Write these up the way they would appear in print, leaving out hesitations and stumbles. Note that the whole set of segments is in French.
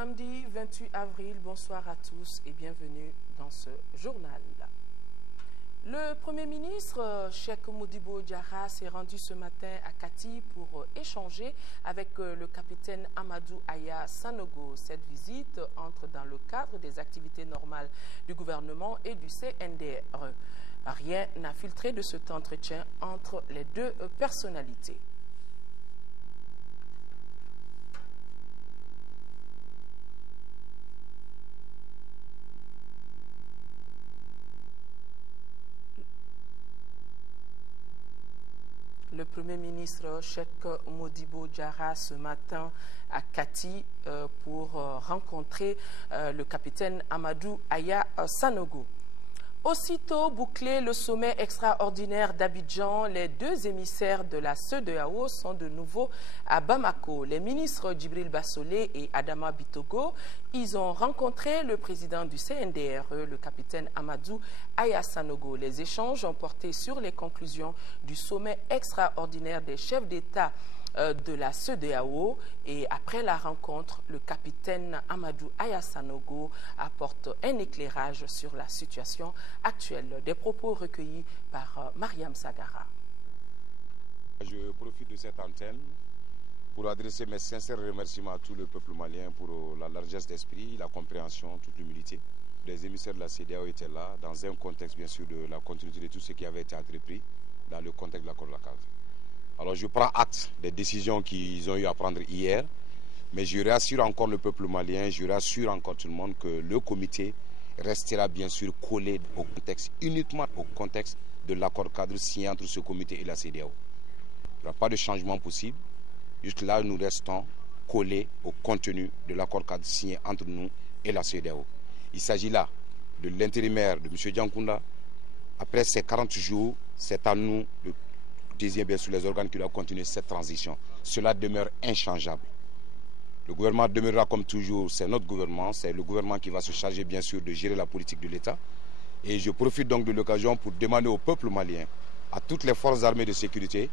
Samedi 28 avril, bonsoir à tous et bienvenue dans ce journal. Le Premier ministre, Cheikh Modibo Diarra, s'est rendu ce matin à Kati pour échanger avec le capitaine Amadou Aya Sanogo. Cette visite entre dans le cadre des activités normales du gouvernement et du CNDRE. Rien n'a filtré de cet entretien entre les deux personnalités. Le Premier ministre Cheikh Modibo Diarra ce matin à Kati pour rencontrer le capitaine Amadou Aya Sanogo. Aussitôt bouclé le sommet extraordinaire d'Abidjan, les deux émissaires de la CEDEAO sont de nouveau à Bamako. Les ministres Djibril Bassolé et Adama Bitogo, ils ont rencontré le président du CNDRE, le capitaine Amadou Aya Sanogo. Les échanges ont porté sur les conclusions du sommet extraordinaire des chefs d'État de la CEDEAO, et après la rencontre, le capitaine Amadou Aya Sanogo apporte un éclairage sur la situation actuelle. Des propos recueillis par Mariam Sagara. Je profite de cette antenne pour adresser mes sincères remerciements à tout le peuple malien pour la largesse d'esprit, la compréhension, toute l'humilité. Les émissaires de la CEDEAO étaient là dans un contexte bien sûr de la continuité de tout ce qui avait été entrepris dans le contexte de l'accord de la CAF. Alors je prends acte des décisions qu'ils ont eu à prendre hier, mais je rassure encore le peuple malien, je rassure encore tout le monde que le comité restera bien sûr collé au contexte, uniquement au contexte de l'accord cadre signé entre ce comité et la CEDEAO. Il n'y aura pas de changement possible, juste là nous restons collés au contenu de l'accord cadre signé entre nous et la CEDEAO. Il s'agit là de l'intérimaire de M. Diankounda. Après ces 40 jours, c'est à nous de désigner bien sûr les organes qui doivent continuer cette transition. Cela demeure inchangeable. Le gouvernement demeurera comme toujours, c'est notre gouvernement, c'est le gouvernement qui va se charger bien sûr de gérer la politique de l'État. Et je profite donc de l'occasion pour demander au peuple malien, à toutes les forces armées de sécurité,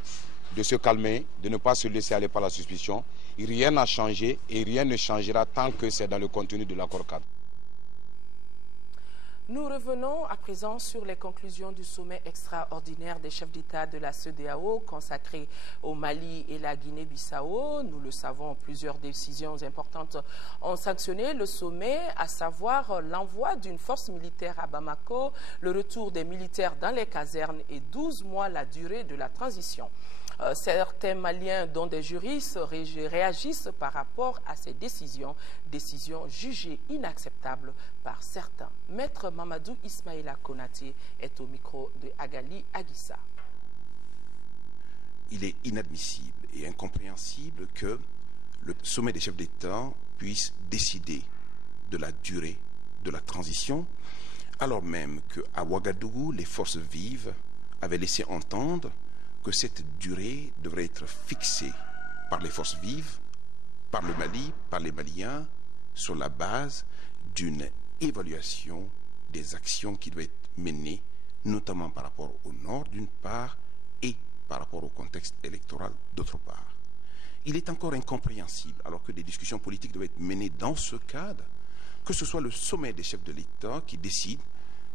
de se calmer, de ne pas se laisser aller par la suspicion. Rien n'a changé et rien ne changera tant que c'est dans le contenu de l'accord cadre. Nous revenons à présent sur les conclusions du sommet extraordinaire des chefs d'État de la CEDEAO consacré au Mali et la Guinée-Bissau. Nous le savons, plusieurs décisions importantes ont sanctionné le sommet, à savoir l'envoi d'une force militaire à Bamako, le retour des militaires dans les casernes et 12 mois la durée de la transition. Certains Maliens, dont des juristes, réagissent par rapport à ces décisions jugées inacceptables par certains. Maître Mamadou Ismaïla Konaté est au micro de Agali Aguissa. Il est inadmissible et incompréhensible que le sommet des chefs d'État puisse décider de la durée de la transition, alors même qu'à Ouagadougou, les forces vives avaient laissé entendre que cette durée devrait être fixée par les forces vives, par le Mali, par les Maliens, sur la base d'une évaluation des actions qui doivent être menées, notamment par rapport au nord d'une part et par rapport au contexte électoral d'autre part. Il est encore incompréhensible, alors que des discussions politiques doivent être menées dans ce cadre, que ce soit le sommet des chefs de l'État qui décide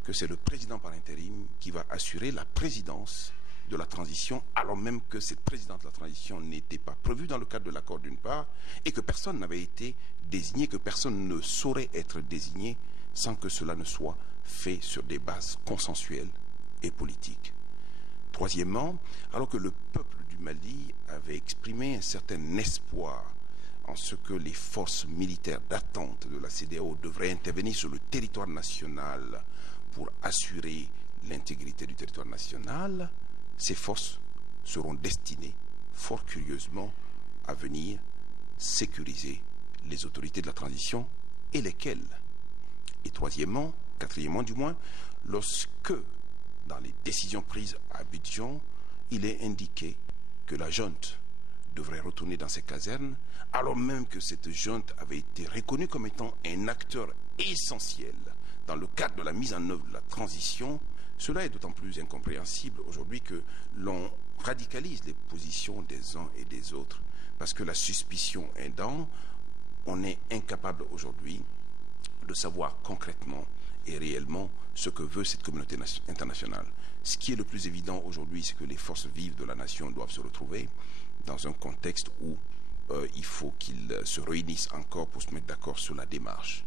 que c'est le président par intérim qui va assurer la présidence de la transition, alors même que cette présidence de la transition n'était pas prévue dans le cadre de l'accord d'une part, et que personne n'avait été désigné, que personne ne saurait être désigné sans que cela ne soit fait sur des bases consensuelles et politiques. Troisièmement, alors que le peuple du Mali avait exprimé un certain espoir en ce que les forces militaires d'attente de la CEDEAO devraient intervenir sur le territoire national pour assurer l'intégrité du territoire national, ces forces seront destinées, fort curieusement, à venir sécuriser les autorités de la transition et lesquelles. Et troisièmement, quatrièmement du moins, lorsque, dans les décisions prises à Abidjan, il est indiqué que la junte devrait retourner dans ses casernes, alors même que cette junte avait été reconnue comme étant un acteur essentiel dans le cadre de la mise en œuvre de la transition. Cela est d'autant plus incompréhensible aujourd'hui que l'on radicalise les positions des uns et des autres, parce que la suspicion aidant, on est incapable aujourd'hui de savoir concrètement et réellement ce que veut cette communauté internationale. Ce qui est le plus évident aujourd'hui, c'est que les forces vives de la nation doivent se retrouver dans un contexte où il faut qu'ils se réunissent encore pour se mettre d'accord sur la démarche.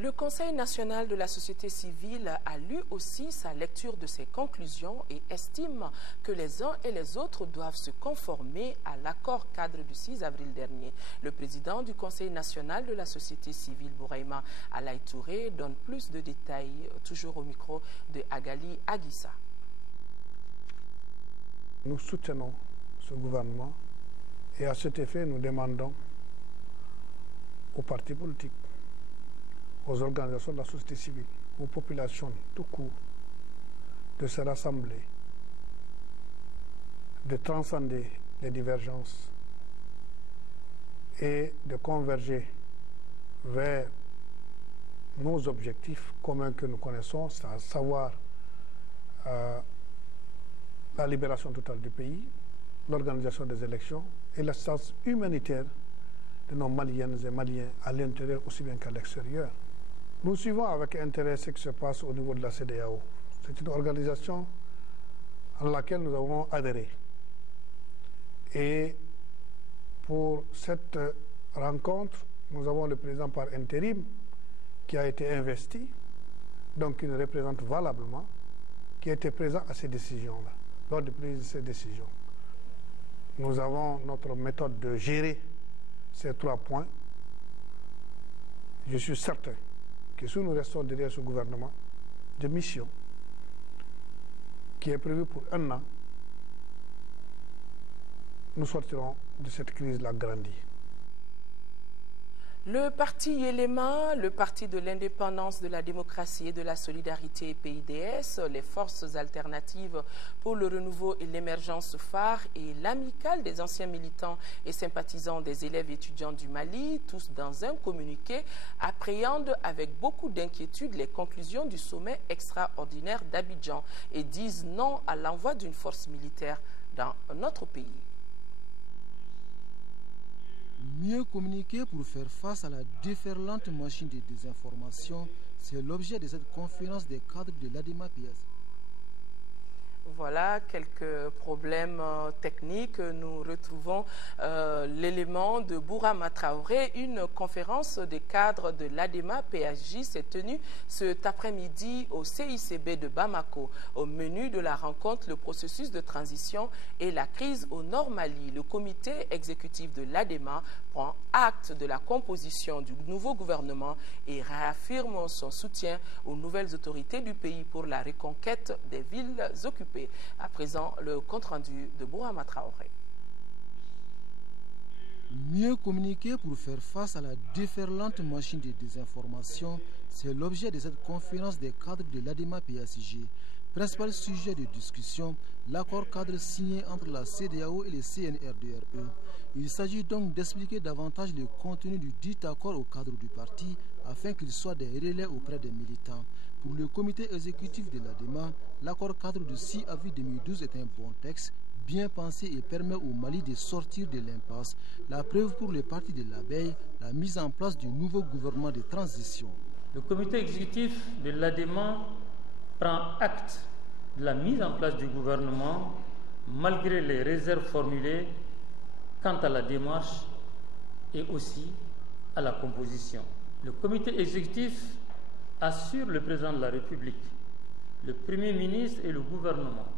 Le Conseil national de la société civile a lu aussi sa lecture de ses conclusions et estime que les uns et les autres doivent se conformer à l'accord cadre du 6 avril dernier. Le président du Conseil national de la société civile, Bouraïma Alaï Touré, donne plus de détails, toujours au micro de Agali Aguissa. Nous soutenons ce gouvernement et à cet effet, nous demandons aux partis politiques, aux organisations de la société civile, aux populations tout court, de se rassembler, de transcender les divergences et de converger vers nos objectifs communs que nous connaissons, c'est à savoir la libération totale du pays, l'organisation des élections et l'assistance humanitaire de nos Maliennes et Maliens à l'intérieur aussi bien qu'à l'extérieur. Nous suivons avec intérêt ce qui se passe au niveau de la CEDEAO. C'est une organisation à laquelle nous avons adhéré. Et pour cette rencontre, nous avons le président par intérim qui a été investi, donc qui nous représente valablement, qui a été présent à ces décisions-là, lors de prise de ces décisions. Nous avons notre méthode de gérer ces 3 points. Je suis certain que si nous restons derrière ce gouvernement de mission qui est prévu pour 1 an, nous sortirons de cette crise-là grandie. Le parti Yélema, le parti de l'indépendance, de la démocratie et de la solidarité PIDS, les forces alternatives pour le renouveau et l'émergence phare et l'amicale des anciens militants et sympathisants des élèves étudiants du Mali, tous dans un communiqué, appréhendent avec beaucoup d'inquiétude les conclusions du sommet extraordinaire d'Abidjan et disent non à l'envoi d'une force militaire dans notre pays. Mieux communiquer pour faire face à la déferlante machine de désinformation, c'est l'objet de cette conférence des cadres de l'ADEMA-PIACJ. Voilà quelques problèmes techniques. Nous retrouvons l'élément de Bourama Traoré. Une conférence des cadres de l'ADEMA-PIACJ s'est tenue cet après-midi au CICB de Bamako. Au menu de la rencontre, le processus de transition et la crise au Nord Mali. Le comité exécutif de l'ADEMA prend acte de la composition du nouveau gouvernement et réaffirme son soutien aux nouvelles autorités du pays pour la reconquête des villes occupées. À présent, le compte-rendu de Bourama Traoré. Mieux communiquer pour faire face à la déferlante machine de désinformation, c'est l'objet de cette conférence des cadres de l'ADEMA-PIACJ. Principal sujet de discussion, l'accord cadre signé entre la CEDEAO et le CNRDRE. Il s'agit donc d'expliquer davantage le contenu du dit accord au cadre du parti afin qu'il soit des relais auprès des militants. Pour le comité exécutif de l'ADEMA, l'accord cadre du 6 avril 2012 est un bon texte, bien pensé et permet au Mali de sortir de l'impasse. La preuve pour les partis de l'abeille, la mise en place du nouveau gouvernement de transition. Le comité exécutif de l'ADEMA prend acte de la mise en place du gouvernement malgré les réserves formulées quant à la démarche et aussi à la composition. Le comité exécutif assure le président de la République, le Premier ministre et le gouvernement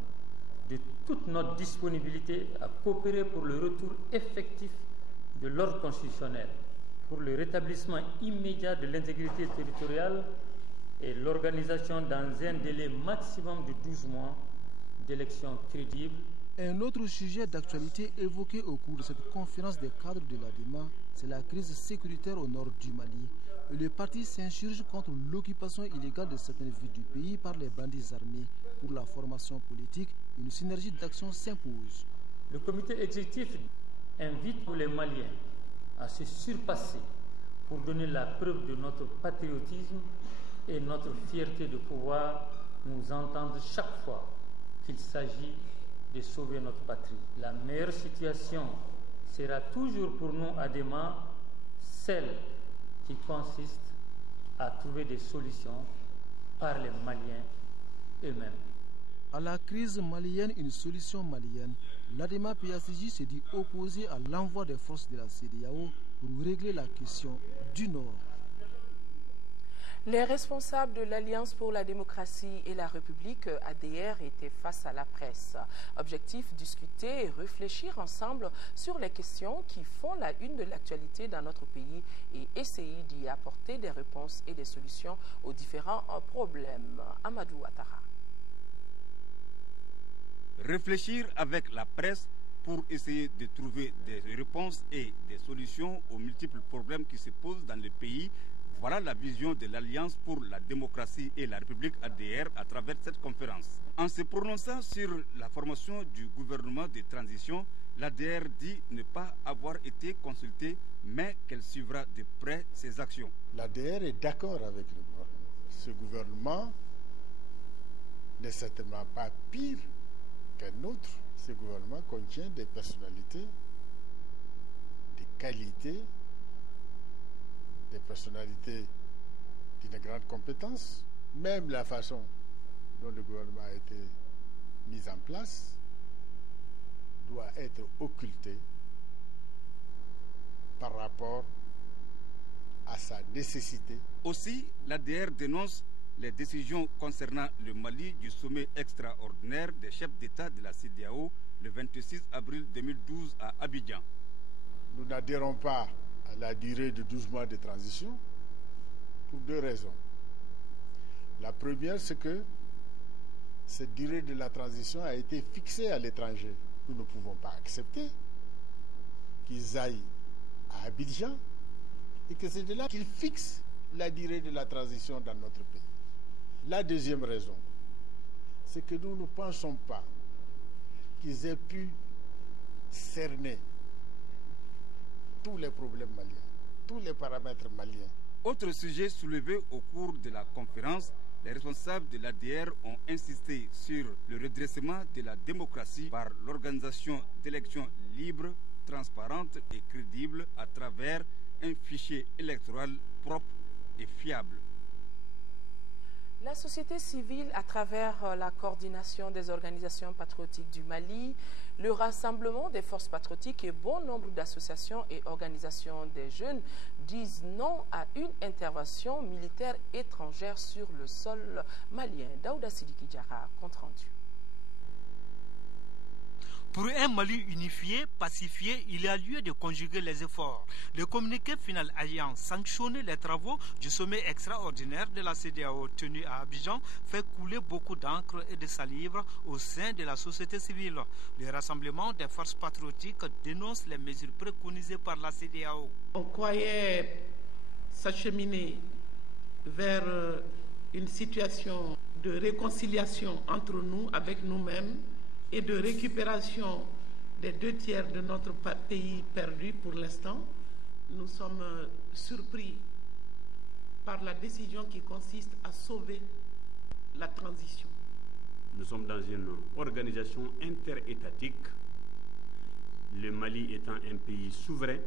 de toute notre disponibilité à coopérer pour le retour effectif de l'ordre constitutionnel, pour le rétablissement immédiat de l'intégrité territoriale et l'organisation dans un délai maximum de 12 mois d'élections crédibles. Un autre sujet d'actualité évoqué au cours de cette conférence des cadres de l'ADEMA, c'est la crise sécuritaire au nord du Mali. Le parti s'insurge contre l'occupation illégale de certaines villes du pays par les bandits armés. Pour la formation politique, une synergie d'action s'impose. Le comité exécutif invite les Maliens à se surpasser pour donner la preuve de notre patriotisme et notre fierté de pouvoir nous entendre chaque fois qu'il s'agit de sauver notre patrie. La meilleure situation sera toujours pour nous, Adema, celle qui consiste à trouver des solutions par les Maliens eux-mêmes. À la crise malienne, une solution malienne, l'ADEMA PACJ s'est dit opposé à l'envoi des forces de la CEDEAO pour régler la question du Nord. Les responsables de l'Alliance pour la démocratie et la République, ADR, étaient face à la presse. Objectif, discuter et réfléchir ensemble sur les questions qui font la une de l'actualité dans notre pays et essayer d'y apporter des réponses et des solutions aux différents problèmes. Amadou Ouattara. Réfléchir avec la presse pour essayer de trouver des réponses et des solutions aux multiples problèmes qui se posent dans le pays. Voilà la vision de l'Alliance pour la démocratie et la République ADR à travers cette conférence. En se prononçant sur la formation du gouvernement de transition, l'ADR dit ne pas avoir été consultée, mais qu'elle suivra de près ses actions. L'ADR est d'accord avec le gouvernement. Ce gouvernement n'est certainement pas pire qu'un autre. Ce gouvernement contient des personnalités, des qualités, des personnalités d'une grande compétence. Même la façon dont le gouvernement a été mis en place doit être occultée par rapport à sa nécessité. Aussi, l'ADR dénonce les décisions concernant le Mali du sommet extraordinaire des chefs d'État de la CEDEAO le 26 avril 2012 à Abidjan. Nous n'adhérons pas à la durée de 12 mois de transition pour deux raisons. La première, c'est que cette durée de la transition a été fixée à l'étranger. Nous ne pouvons pas accepter qu'ils aillent à Abidjan et que c'est de là qu'ils fixent la durée de la transition dans notre pays. La deuxième raison, c'est que nous ne pensons pas qu'ils aient pu cerner tous les problèmes maliens, tous les paramètres maliens. Autre sujet soulevé au cours de la conférence, les responsables de l'ADR ont insisté sur le redressement de la démocratie par l'organisation d'élections libres, transparentes et crédibles à travers un fichier électoral propre et fiable. La société civile, à travers la coordination des organisations patriotiques du Mali, le rassemblement des forces patriotiques et bon nombre d'associations et organisations des jeunes disent non à une intervention militaire étrangère sur le sol malien. Daouda Sidiki Diarra, compte rendu. Pour un Mali unifié, pacifié, il y a lieu de conjuguer les efforts. Le communiqué final ayant sanctionné les travaux du sommet extraordinaire de la CEDEAO tenu à Abidjan fait couler beaucoup d'encre et de salive au sein de la société civile. Le rassemblement des forces patriotiques dénonce les mesures préconisées par la CEDEAO. On croyait s'acheminer vers une situation de réconciliation entre nous, avec nous-mêmes, et de récupération des 2/3 de notre pays perdu pour l'instant. Nous sommes surpris par la décision qui consiste à sauver la transition. Nous sommes dans une organisation interétatique, le Mali étant un pays souverain.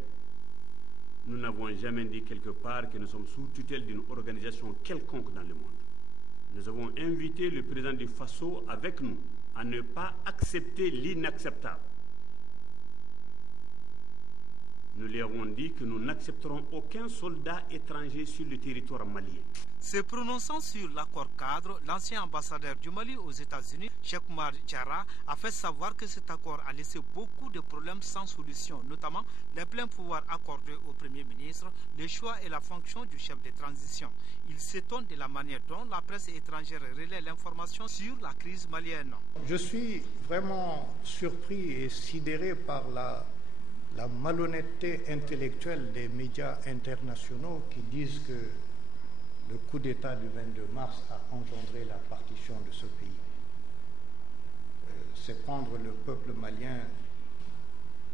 Nous n'avons jamais dit quelque part que nous sommes sous tutelle d'une organisation quelconque dans le monde. Nous avons invité le président du Faso avec nous à ne pas accepter l'inacceptable. Nous lui avons dit que nous n'accepterons aucun soldat étranger sur le territoire malien. Se prononçant sur l'accord cadre, l'ancien ambassadeur du Mali aux États-Unis, Cheikh Oumar Diarra, a fait savoir que cet accord a laissé beaucoup de problèmes sans solution, notamment les pleins pouvoirs accordés au Premier ministre, le choix et la fonction du chef de transition. Il s'étonne de la manière dont la presse étrangère relaie l'information sur la crise malienne. Je suis vraiment surpris et sidéré par la malhonnêteté intellectuelle des médias internationaux qui disent que le coup d'État du 22 mars a engendré la partition de ce pays. C'est prendre le peuple malien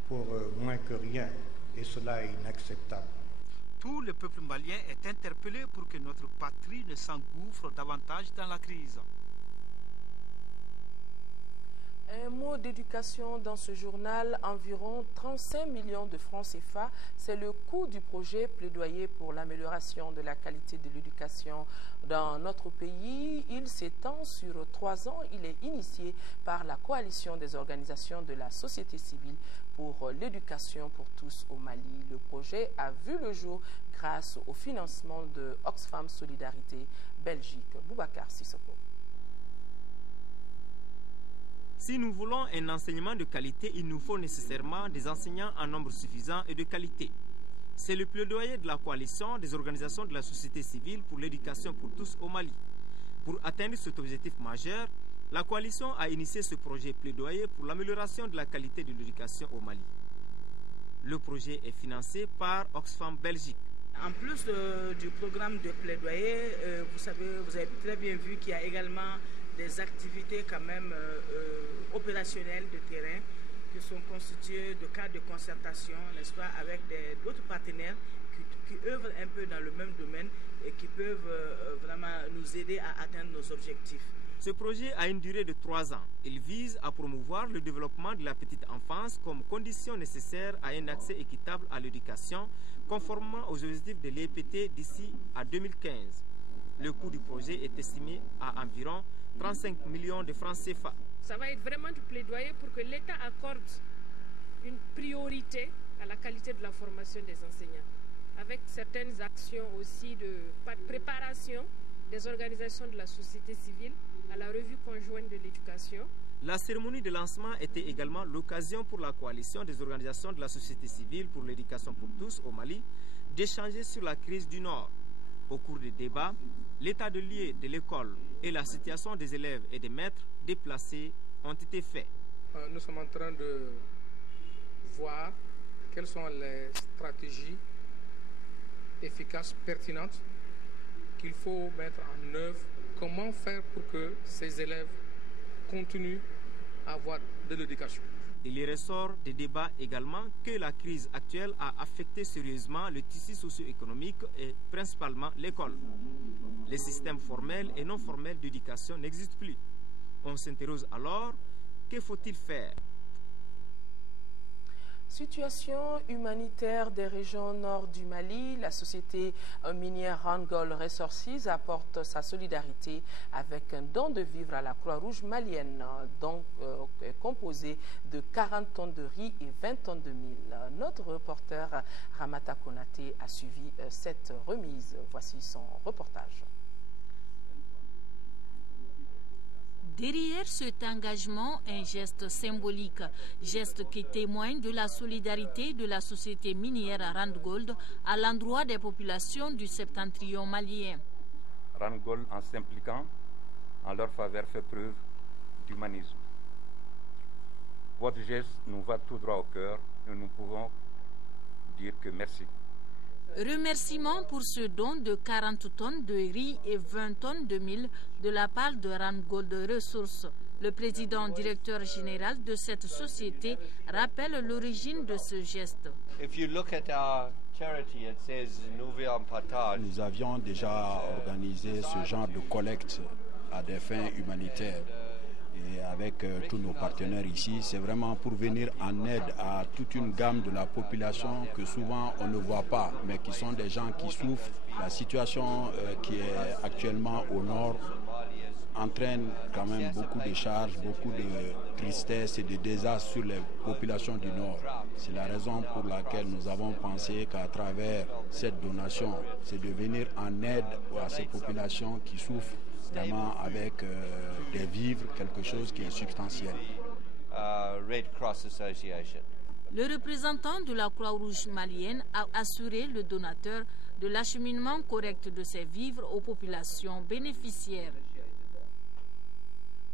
pour moins que rien, et cela est inacceptable. Tout le peuple malien est interpellé pour que notre patrie ne s'engouffre davantage dans la crise. Un mot d'éducation dans ce journal, environ 35 millions de francs CFA. C'est le coût du projet plaidoyer pour l'amélioration de la qualité de l'éducation dans notre pays. Il s'étend sur 3 ans. Il est initié par la coalition des organisations de la société civile pour l'éducation pour tous au Mali. Le projet a vu le jour grâce au financement de Oxfam Solidarité Belgique. Boubacar Sissoko. Si nous voulons un enseignement de qualité, il nous faut nécessairement des enseignants en nombre suffisant et de qualité. C'est le plaidoyer de la coalition des organisations de la société civile pour l'éducation pour tous au Mali. Pour atteindre cet objectif majeur, la coalition a initié ce projet plaidoyer pour l'amélioration de la qualité de l'éducation au Mali. Le projet est financé par Oxfam Belgique. En plus du programme de plaidoyer, vous avez très bien vu qu'il y a également des activités quand même opérationnelles de terrain qui sont constituées de cadres de concertation, n'est-ce pas, avec d'autres partenaires qui œuvrent un peu dans le même domaine et qui peuvent vraiment nous aider à atteindre nos objectifs. Ce projet a une durée de 3 ans. Il vise à promouvoir le développement de la petite enfance comme condition nécessaire à un accès équitable à l'éducation, conformément aux objectifs de l'EPT d'ici à 2015. Le coût du projet est estimé à environ 35 millions de francs CFA. Ça va être vraiment du plaidoyer pour que l'État accorde une priorité à la qualité de la formation des enseignants, avec certaines actions aussi de préparation des organisations de la société civile à la revue conjointe de l'éducation. La cérémonie de lancement était également l'occasion pour la coalition des organisations de la société civile pour l'éducation pour tous au Mali d'échanger sur la crise du Nord. Au cours des débats, l'état de lieu de l'école et la situation des élèves et des maîtres déplacés ont été faits. Nous sommes en train de voir quelles sont les stratégies efficaces, pertinentes qu'il faut mettre en œuvre. Comment faire pour que ces élèves continuent à avoir de l'éducation. Il ressort des débats également que la crise actuelle a affecté sérieusement le tissu socio-économique et principalement l'école. Les systèmes formels et non formels d'éducation n'existent plus. On s'interroge alors, que faut-il faire? Situation humanitaire des régions nord du Mali, la société minière Randgold Resources apporte sa solidarité avec un don de vivres à la Croix-Rouge malienne, donc composé de 40 tonnes de riz et 20 tonnes de mil. Notre reporter Ramata Konaté a suivi cette remise. Voici son reportage. Derrière cet engagement, un geste symbolique, geste qui témoigne de la solidarité de la société minière Randgold à l'endroit des populations du septentrion malien. Randgold, en s'impliquant en leur faveur, fait preuve d'humanisme. Votre geste nous va tout droit au cœur et nous pouvons dire que merci. Remerciements pour ce don de 40 tonnes de riz et 20 tonnes de mil de la part de Randgold Resources. Le président directeur général de cette société rappelle l'origine de ce geste. Nous avions déjà organisé ce genre de collecte à des fins humanitaires. Et avec tous nos partenaires ici, c'est vraiment pour venir en aide à toute une gamme de la population que souvent on ne voit pas, mais qui sont des gens qui souffrent. La situation qui est actuellement au nord entraîne quand même beaucoup de charges, beaucoup de tristesse et de désastres sur les populations du nord. C'est la raison pour laquelle nous avons pensé qu'à travers cette donation, c'est de venir en aide à ces populations qui souffrent vraiment avec des vivres, quelque chose qui est substantiel. Le représentant de la Croix-Rouge malienne a assuré le donateur de l'acheminement correct de ces vivres aux populations bénéficiaires.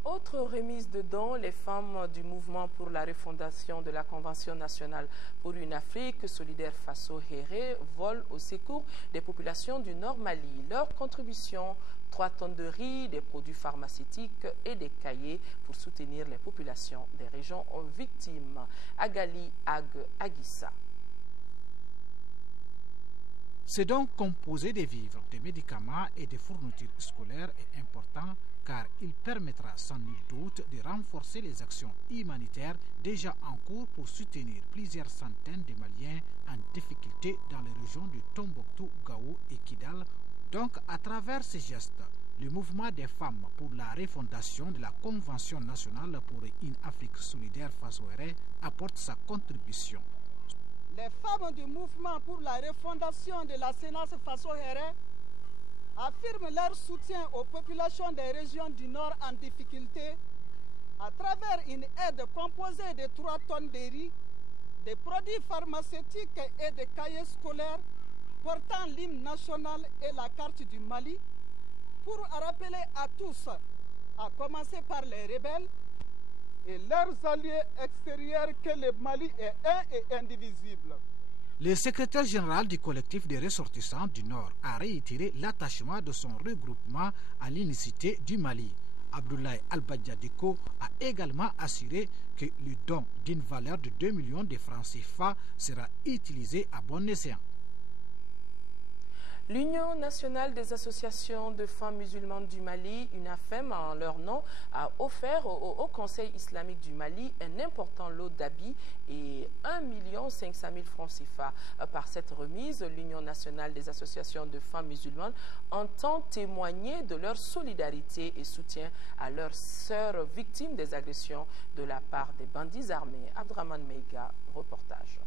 Autre remise de dons, les femmes du mouvement pour la refondation de la Convention nationale pour une Afrique solidaire Faso Héré volent au secours des populations du Nord Mali. Leur contribution, 3 tonnes de riz, des produits pharmaceutiques et des cahiers pour soutenir les populations des régions victimes. Agali Ag Aguissa. C'est donc composer des vivres, des médicaments et des fournitures scolaires est important car il permettra sans nul doute de renforcer les actions humanitaires déjà en cours pour soutenir plusieurs centaines de Maliens en difficulté dans les régions de Tombouctou, Gao et Kidal. Donc, à travers ces gestes, le mouvement des femmes pour la refondation de la Convention nationale pour une Afrique solidaire face au RE apporte sa contribution. Les femmes du mouvement pour la refondation de la CNAS face au RE affirment leur soutien aux populations des régions du Nord en difficulté à travers une aide composée de 3 tonnes de riz, des produits pharmaceutiques et des cahiers scolaires portant l'hymne national et la carte du Mali pour rappeler à tous, à commencer par les rebelles et leurs alliés extérieurs, que le Mali est un et indivisible. Le secrétaire général du collectif des ressortissants du Nord a réitéré l'attachement de son regroupement à l'unicité du Mali. Abdoulaye Albadjadiko a également assuré que le don d'une valeur de 2 millions de francs CFA sera utilisé à bon escient. L'Union nationale des associations de femmes musulmanes du Mali, UNAFEM en leur nom, a offert au Haut Conseil islamique du Mali un important lot d'habits et 1 500 000 francs CFA. Par cette remise, l'Union nationale des associations de femmes musulmanes entend témoigner de leur solidarité et soutien à leurs sœurs victimes des agressions de la part des bandits armés. Abdraman Meiga, reportage.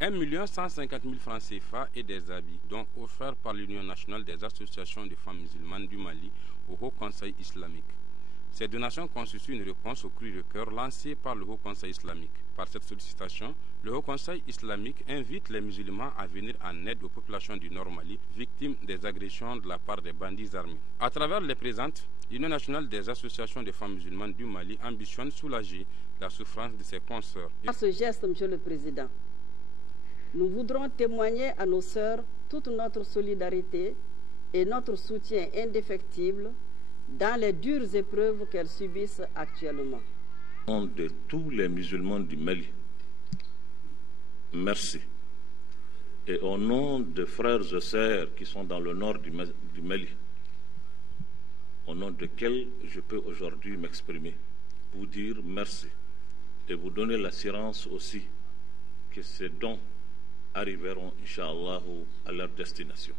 1 150 000 francs CFA et des habits, donc offerts par l'Union nationale des associations de femmes musulmanes du Mali au Haut Conseil islamique. Ces donations constituent une réponse au cri de cœur lancé par le Haut Conseil islamique. Par cette sollicitation, le Haut Conseil islamique invite les musulmans à venir en aide aux populations du Nord Mali victimes des agressions de la part des bandits armés. À travers les présentes, l'Union nationale des associations de femmes musulmanes du Mali ambitionne soulager la souffrance de ses consoeurs. Par ce geste, Monsieur le Président, nous voudrons témoigner à nos sœurs toute notre solidarité et notre soutien indéfectible dans les dures épreuves qu'elles subissent actuellement. Au nom de tous les musulmans du Mali, merci. Et au nom des frères et sœurs qui sont dans le nord du Mali, au nom desquels je peux aujourd'hui m'exprimer, vous dire merci et vous donner l'assurance aussi que ces dons arriveront, Inch'Allah, à leur destination.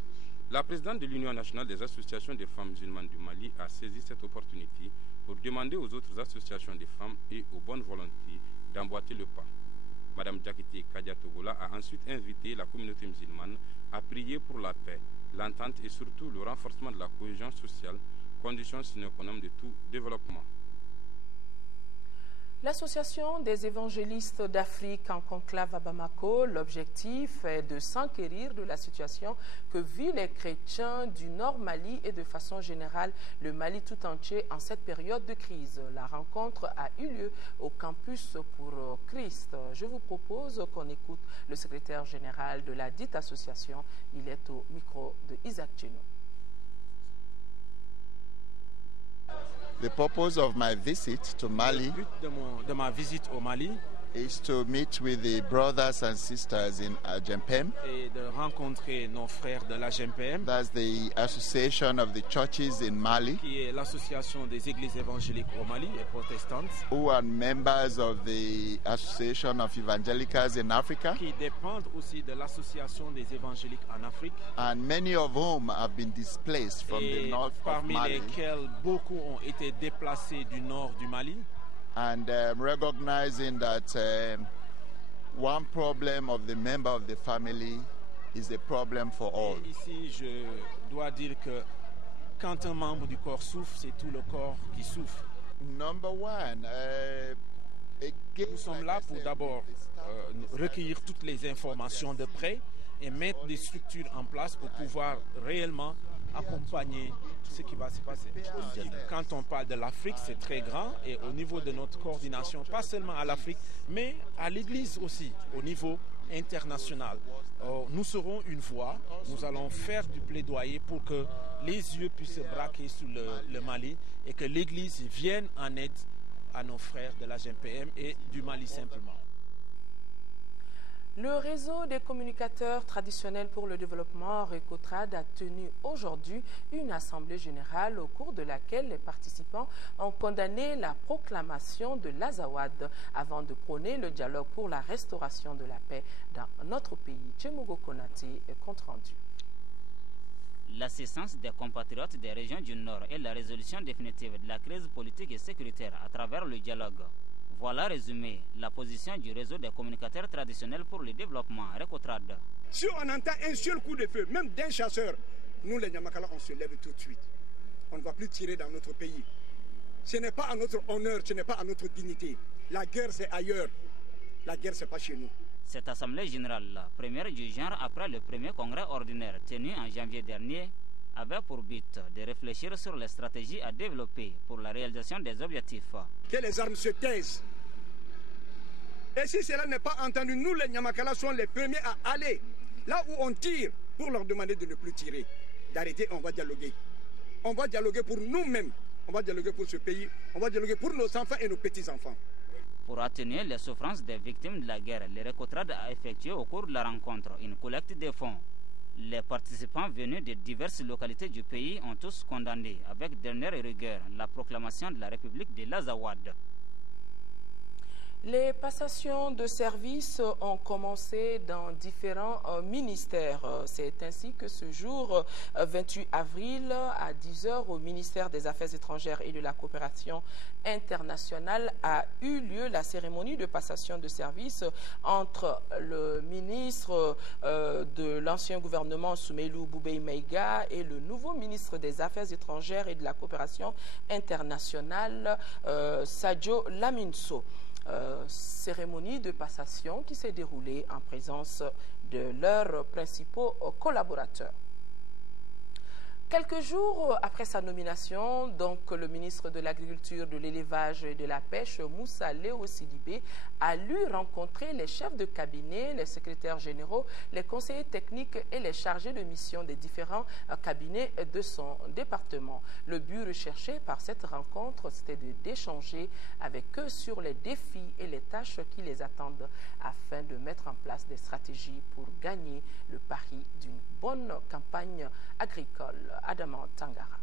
La présidente de l'Union nationale des associations des femmes musulmanes du Mali a saisi cette opportunité pour demander aux autres associations de femmes et aux bonnes volontés d'emboîter le pas. Madame Diakité Kadia Togola a ensuite invité la communauté musulmane à prier pour la paix, l'entente et surtout le renforcement de la cohésion sociale, condition sine qua non de tout développement. L'Association des évangélistes d'Afrique en conclave à Bamako, l'objectif est de s'enquérir de la situation que vivent les chrétiens du Nord Mali et de façon générale le Mali tout entier en cette période de crise. La rencontre a eu lieu au campus pour Christ. Je vous propose qu'on écoute le secrétaire général de la dite association. Il est au micro de Isaac Tcheno. The purpose of my visit to Mali Le but de ma visite au Mali is to meet with the brothers and sisters in Ajempem. et de rencontrer nos frères de la GMPM, That's the Association of the Churches in Mali, qui est l'association des églises évangéliques au Mali et protestantes, who are members of the Association of Evangelicals in Africa, qui dépendent aussi de l'association des évangéliques en Afrique, and many of whom have been displaced from the et north of parmi Mali, lesquels beaucoup ont été déplacés du nord du Mali. and recognizing that one problem of the member of the family is a problem for all. Et ici, je dois dire que quand un membre du corps souffre, c'est tout le corps qui souffre. Number one, Nous sommes là pour d'abord recueillir toutes les informations de près et mettre des structures en place pour pouvoir réellement accompagner ce qui va se passer. Quand on parle de l'Afrique, c'est très grand et au niveau de notre coordination, pas seulement à l'Afrique, mais à l'Église aussi, au niveau international. Nous serons une voix, nous allons faire du plaidoyer pour que les yeux puissent se braquer sur le Mali et que l'Église vienne en aide à nos frères de la GMPM et du Mali simplement. Le réseau des communicateurs traditionnels pour le développement, Recotrad, a tenu aujourd'hui une assemblée générale au cours de laquelle les participants ont condamné la proclamation de l'Azawad avant de prôner le dialogue pour la restauration de la paix dans notre pays. Tchemogo Konate est compte rendu. L'assistance des compatriotes des régions du Nord et la résolution définitive de la crise politique et sécuritaire à travers le dialogue. Voilà résumé la position du réseau des communicateurs traditionnels pour le développement, Recotrad. Si on entend un seul coup de feu, même d'un chasseur, nous les Nyamakala, on se lève tout de suite. On ne va plus tirer dans notre pays. Ce n'est pas à notre honneur, ce n'est pas à notre dignité. La guerre, c'est ailleurs. La guerre, ce n'est pas chez nous. Cette assemblée générale, la première du genre après le premier congrès ordinaire tenu en janvier dernier, avait pour but de réfléchir sur les stratégies à développer pour la réalisation des objectifs. Que les armes se taisent. Et si cela n'est pas entendu, nous les Nyamakala sommes les premiers à aller là où on tire pour leur demander de ne plus tirer. D'arrêter, on va dialoguer. On va dialoguer pour nous-mêmes. On va dialoguer pour ce pays. On va dialoguer pour nos enfants et nos petits-enfants. Pour atténuer les souffrances des victimes de la guerre, le Recotrad a effectué au cours de la rencontre une collecte de fonds. Les participants venus de diverses localités du pays ont tous condamné avec dernière rigueur la proclamation de la République de l'Azawad. Les passations de services ont commencé dans différents ministères. C'est ainsi que ce jour, 28 avril, à 10 h, au ministère des Affaires étrangères et de la coopération internationale, a eu lieu la cérémonie de passation de services entre le ministre de l'ancien gouvernement Soumeilou Boubei Maïga et le nouveau ministre des Affaires étrangères et de la coopération internationale, Sadio Laminso. Cérémonie de passation qui s'est déroulée en présence de leurs principaux collaborateurs. Quelques jours après sa nomination, donc, le ministre de l'Agriculture, de l'Élevage et de la Pêche, Moussa Léo Sidibé, a lui rencontré les chefs de cabinet, les secrétaires généraux, les conseillers techniques et les chargés de mission des différents cabinets de son département. Le but recherché par cette rencontre, c'était d'échanger avec eux sur les défis et les tâches qui les attendent afin de mettre en place des stratégies pour gagner le pari d'une bonne campagne agricole. Adama Tangara.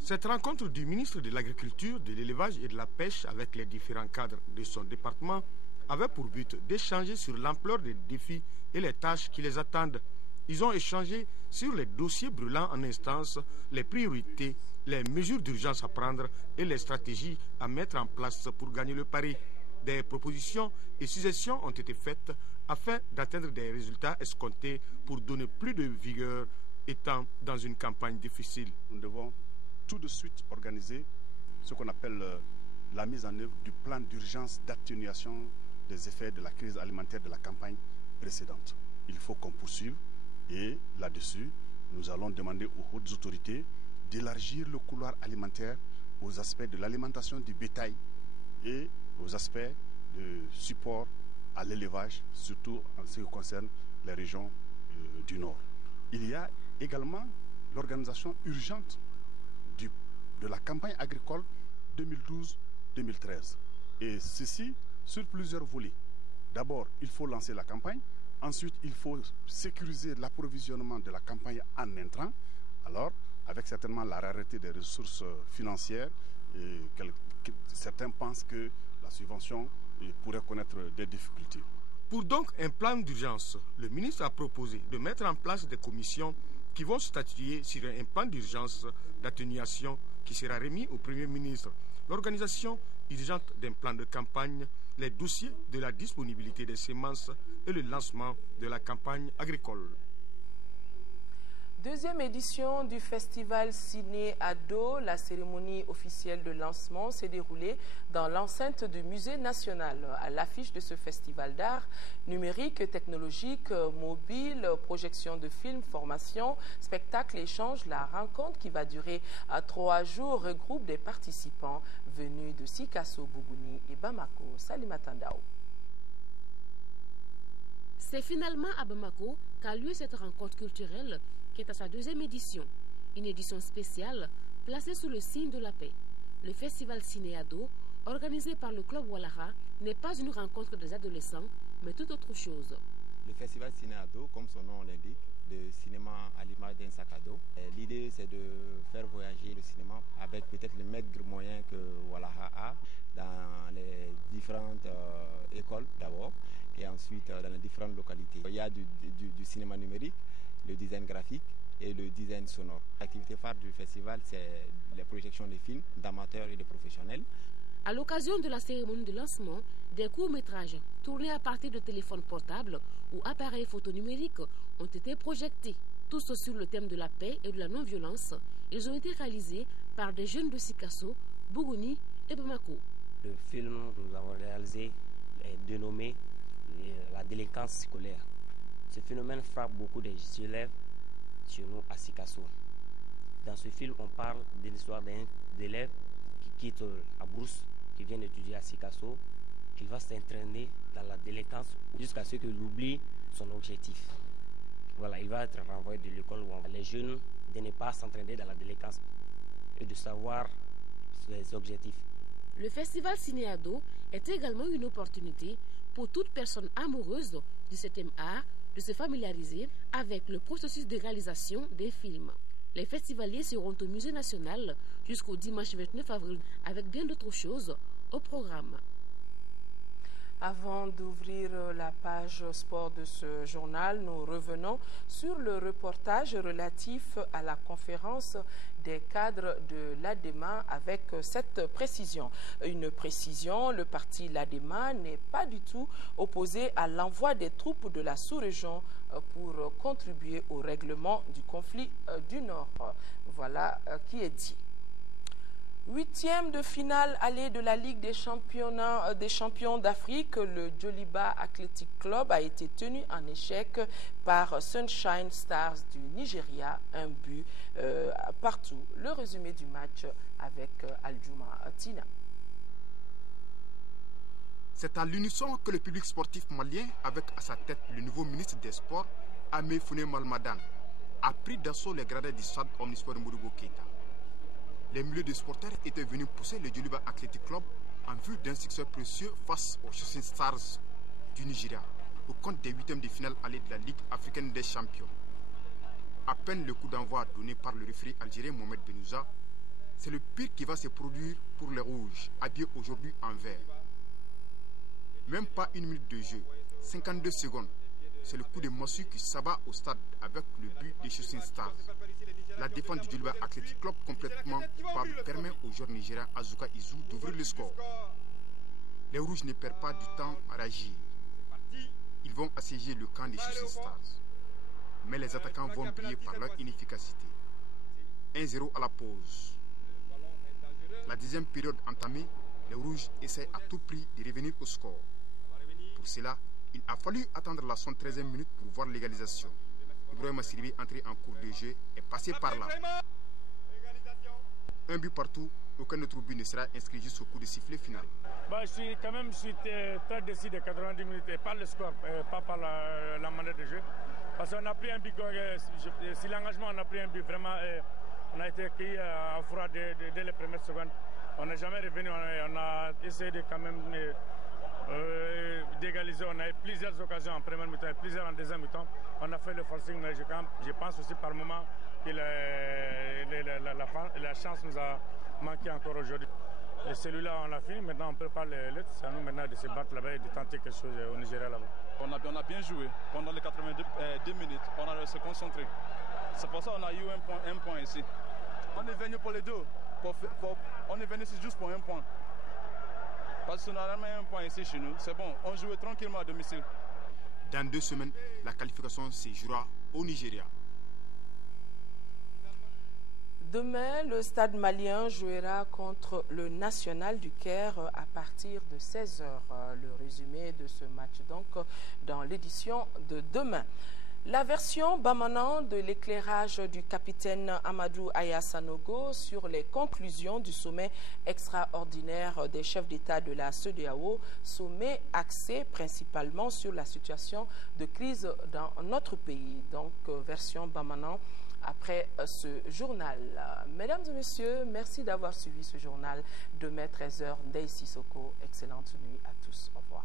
Cette rencontre du ministre de l'Agriculture, de l'Élevage et de la Pêche avec les différents cadres de son département avait pour but d'échanger sur l'ampleur des défis et les tâches qui les attendent. Ils ont échangé sur les dossiers brûlants en instance, les priorités, les mesures d'urgence à prendre et les stratégies à mettre en place pour gagner le pari. Des propositions et suggestions ont été faites afin d'atteindre des résultats escomptés pour donner plus de vigueur étant dans une campagne difficile. Nous devons tout de suite organiser ce qu'on appelle la mise en œuvre du plan d'urgence d'atténuation des effets de la crise alimentaire de la campagne précédente. Il faut qu'on poursuive et là-dessus, nous allons demander aux hautes autorités d'élargir le couloir alimentaire aux aspects de l'alimentation du bétail et aux aspects de support à l'élevage, surtout en ce qui concerne les régions du Nord. Il y a également l'organisation urgente de la campagne agricole 2012-2013. Et ceci sur plusieurs volets. D'abord, il faut lancer la campagne. Ensuite, il faut sécuriser l'approvisionnement de la campagne en intrants. Alors, avec certainement la rareté des ressources financières, certains pensent que la subvention pourrait connaître des difficultés. Pour donc un plan d'urgence, le ministre a proposé de mettre en place des commissions qui vont statuer sur un plan d'urgence d'atténuation qui sera remis au Premier ministre. L'organisation urgente d'un plan de campagne, les dossiers de la disponibilité des semences et le lancement de la campagne agricole. Deuxième édition du festival Ciné Ado, la cérémonie officielle de lancement s'est déroulée dans l'enceinte du Musée national. À l'affiche de ce festival d'art numérique, technologique, mobile, projection de films, formation, spectacle, échange, la rencontre qui va durer 3 jours regroupe des participants venus de Sikasso, Bougouni et Bamako. Salimatandao. C'est finalement à Bamako qu'a lieu cette rencontre culturelle qui est à sa deuxième édition. Une édition spéciale placée sous le signe de la paix. Le festival Ciné Ado organisé par le club Walara, n'est pas une rencontre des adolescents, mais tout autre chose. Le festival Ciné-Ado, comme son nom l'indique, de cinéma à l'image d'un sac à dos. L'idée, c'est de faire voyager le cinéma avec peut-être les maigres moyens que Walara a dans les différentes écoles d'abord et ensuite dans les différentes localités. Il y a du cinéma numérique, le design graphique et le design sonore. L'activité phare du festival, c'est les projections de films d'amateurs et de professionnels. À l'occasion de la cérémonie de lancement, des courts-métrages tournés à partir de téléphones portables ou appareils photonumériques ont été projetés. Tous sur le thème de la paix et de la non-violence, ils ont été réalisés par des jeunes de Sikasso, Bougouni et Bamako. Le film que nous avons réalisé est dénommé la délinquance scolaire. Ce phénomène frappe beaucoup des élèves chez nous à Sikasso. Dans ce film, on parle de l'histoire d'un élève qui quitte la brousse, qui vient d'étudier à Sikasso, qui va s'entraîner dans la délinquance jusqu'à ce qu'il oublie son objectif. Voilà, il va être renvoyé de l'école où les jeunes de ne pas s'entraîner dans la délinquance et de savoir ses objectifs. Le festival Ciné-Ado est également une opportunité pour toute personne amoureuse du 7e art de se familiariser avec le processus de réalisation des films. Les festivaliers seront au Musée national jusqu'au dimanche 29 avril avec bien d'autres choses au programme. Avant d'ouvrir la page sport de ce journal, nous revenons sur le reportage relatif à la conférence des cadres de l'ADEMA avec cette précision. Une précision, le parti l'ADEMA n'est pas du tout opposé à l'envoi des troupes de la sous-région pour contribuer au règlement du conflit du Nord. Voilà qui est dit. 8e de finale allée de la Ligue des champions d'Afrique, le Djoliba Athletic Club a été tenu en échec par Sunshine Stars du Nigeria, un but partout. Le résumé du match avec Aljuma Tina. C'est à l'unisson que le public sportif malien, avec à sa tête le nouveau ministre des Sports, Amé Founé Malmadan, a pris d'assaut les gradins du stade Omnisport Modibo Keïta. Les milliers de supporters étaient venus pousser le Djoliba Athletic Club en vue d'un succès précieux face aux Shooting Stars du Nigeria, au compte des 8e de finale allée de la Ligue africaine des champions. À peine le coup d'envoi donné par le référé algérien Mohamed Benouza, c'est le pire qui va se produire pour les Rouges, habillés aujourd'hui en vert. Même pas une minute de jeu, 52 secondes, c'est le coup de massue qui s'abat au stade avec le but des Shooting Stars. La défense du Djoliba Athletic Club complètement coupable permet au joueur nigérien Azuka Izou d'ouvrir le score. Les Rouges ne perdent pas du temps à réagir. Ils vont assiéger le camp des Shooting Stars. Mais les attaquants vont briller par leur inefficacité. 1-0 à la pause. La deuxième période entamée, les Rouges essaient à tout prix de revenir au score. Pour cela, il a fallu attendre la 73e minute pour voir l'égalisation. Ibrahima Siribi, entré en cours de jeu, est passé par là. Un but partout, aucun autre but ne sera inscrit jusqu'au coup de sifflet final. Je suis très déçu des 90 minutes et pas le score, pas par la manière de jeu. Parce qu'on a pris un but, si l'engagement on a pris un but, vraiment, on a été accueilli à froid dès les premières secondes. On n'est jamais revenu, on a essayé de quand même d'égaliser. On a eu plusieurs occasions en première mi-temps et plusieurs en deuxième mi-temps. On a fait le forcing, mais je pense aussi par moment que la chance nous a manqué encore aujourd'hui. Et celui-là, on l'a fini. Maintenant, on prépare les luttes. C'est à nous maintenant de se battre là-bas et de tenter quelque chose au Nigeria là-bas. On a bien joué. Pendant les 82 minutes, on a se concentré. C'est pour ça qu'on a eu un point ici. On est venu pour les deux. On est venu ici juste pour un point. Parce qu'on a un point ici chez nous. C'est bon, on jouait tranquillement à domicile. Dans 2 semaines, la qualification se jouera au Nigeria. Demain, le Stade malien jouera contre le National du Caire à partir de 16h. Le résumé de ce match donc dans l'édition de demain. La version Bamanan de l'éclairage du capitaine Amadou Aya Sanogo sur les conclusions du sommet extraordinaire des chefs d'État de la CEDEAO, sommet axé principalement sur la situation de crise dans notre pays. Donc, version Bamanan après ce journal. Mesdames et messieurs, merci d'avoir suivi ce journal. Demain, 13h, Ndeye Sissoko. Excellente nuit à tous. Au revoir.